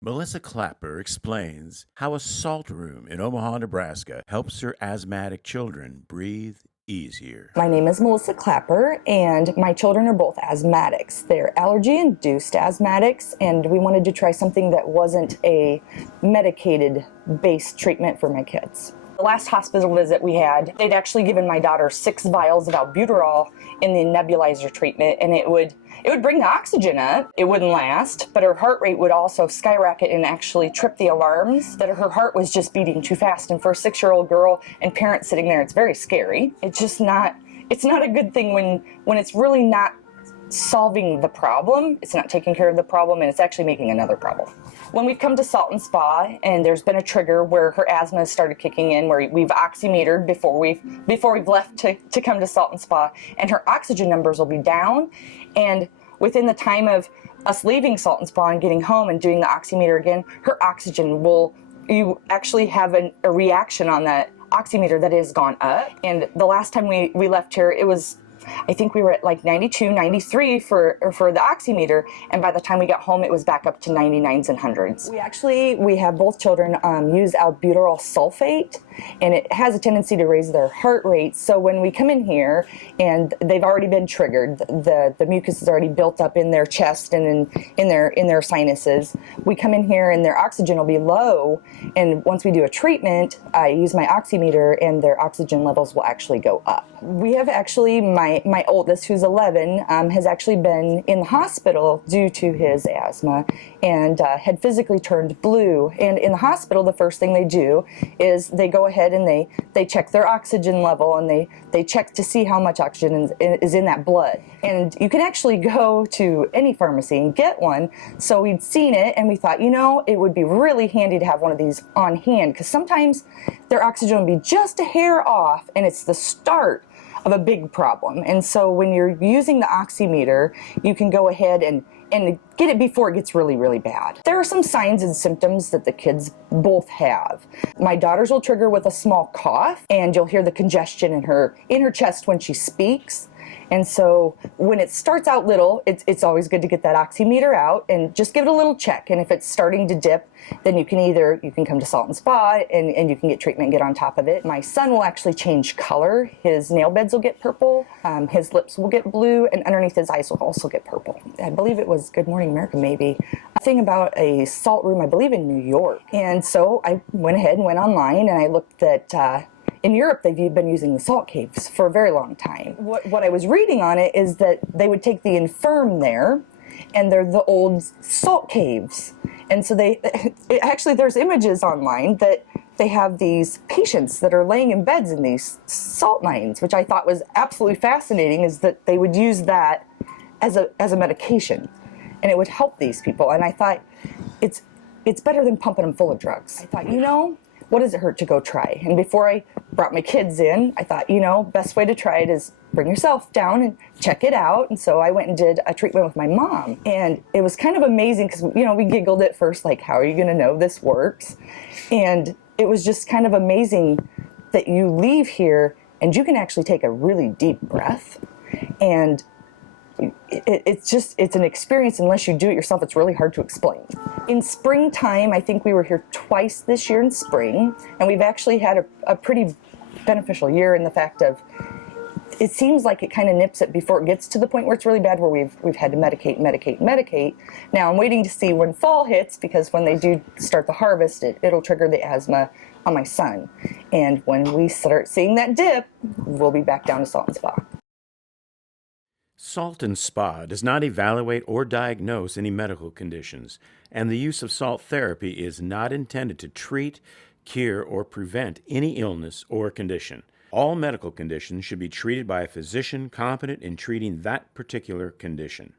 Melissa Clapper explains how a salt room in Omaha, Nebraska helps her asthmatic children breathe easier. My name is Melissa Clapper, and my children are both asthmatics. They're allergy-induced asthmatics, and we wanted to try something that wasn't a medicated-based treatment for my kids. The last hospital visit we had, they'd actually given my daughter 6 vials of albuterol in the nebulizer treatment, and it would bring the oxygen up. It wouldn't last, but her heart rate would also skyrocket and actually trip the alarms that her heart was just beating too fast. And for a 6-year-old girl and parents sitting there, it's very scary. It's not a good thing when it's really not solving the problem, it's not taking care of the problem, and it's actually making another problem. When we've come to Salt and Spa and there's been a trigger where her asthma has started kicking in, where we've oximetered before we've left to come to Salt and Spa, and her oxygen numbers will be down, and within the time of us leaving Salt and Spa and getting home and doing the oximeter again, her oxygen you actually have a reaction on that oximeter that has gone up. And the last time we left here, I think we were at like 92, 93 for the oximeter, and by the time we got home, it was back up to 99s and 100s. We have both children use albuterol sulfate, and it has a tendency to raise their heart rate. So when we come in here and they've already been triggered, the mucus is already built up in their chest and in their sinuses. We come in here and their oxygen will be low, and once we do a treatment, I use my oximeter, and their oxygen levels will actually go up. We have actually my oldest, who's 11, has actually been in the hospital due to his asthma, and had physically turned blue. And in the hospital, the first thing they do is they go ahead and they check their oxygen level, and they check to see how much oxygen is in that blood. And you can actually go to any pharmacy and get one. So we'd seen it, and we thought, it would be really handy to have one of these on hand, because sometimes their oxygen would be just a hair off, and it's the start of a big problem. And so when you're using the oximeter, you can go ahead and get it before it gets really, really bad. There are some signs and symptoms that the kids both have. My daughter's will trigger with a small cough, and you'll hear the congestion in her chest when she speaks. And so when it starts out little, it's always good to get that oximeter out and just give it a little check. And if it's starting to dip, then you can come to Salt and Spa and you can get treatment and get on top of it. My son will actually change color. His nail beds will get purple, his lips will get blue, and underneath his eyes will also get purple. I believe it was Good Morning America, maybe, a thing about a salt room, I believe in New York. And so I went ahead and went online, and I looked at in Europe, they've been using the salt caves for a very long time. What I was reading on it is that they would take the infirm there, and they're the old salt caves. And so there's images online that they have these patients that are laying in beds in these salt mines, which I thought was absolutely fascinating, is that they would use that as a medication, and it would help these people. And I thought, it's better than pumping them full of drugs. I thought, what does it hurt to go try? And before I brought my kids in, I thought, best way to try it is bring yourself down and check it out. And so I went and did a treatment with my mom. And it was kind of amazing because, we giggled at first, like, how are you going to know this works? And it was just kind of amazing that you leave here and you can actually take a really deep breath. And it's an experience. Unless you do it yourself, it's really hard to explain. In springtime, I think we were here twice this year in spring, and we've actually had a pretty beneficial year in the fact of, it seems like it kind of nips it before it gets to the point where it's really bad, where we've had to medicate. Now I'm waiting to see when fall hits, because when they do start the harvest, it'll trigger the asthma on my son. And when we start seeing that dip, we'll be back down to Salt and Spa. Salt and Spa does not evaluate or diagnose any medical conditions, and the use of salt therapy is not intended to treat, cure, or prevent any illness or condition. All medical conditions should be treated by a physician competent in treating that particular condition.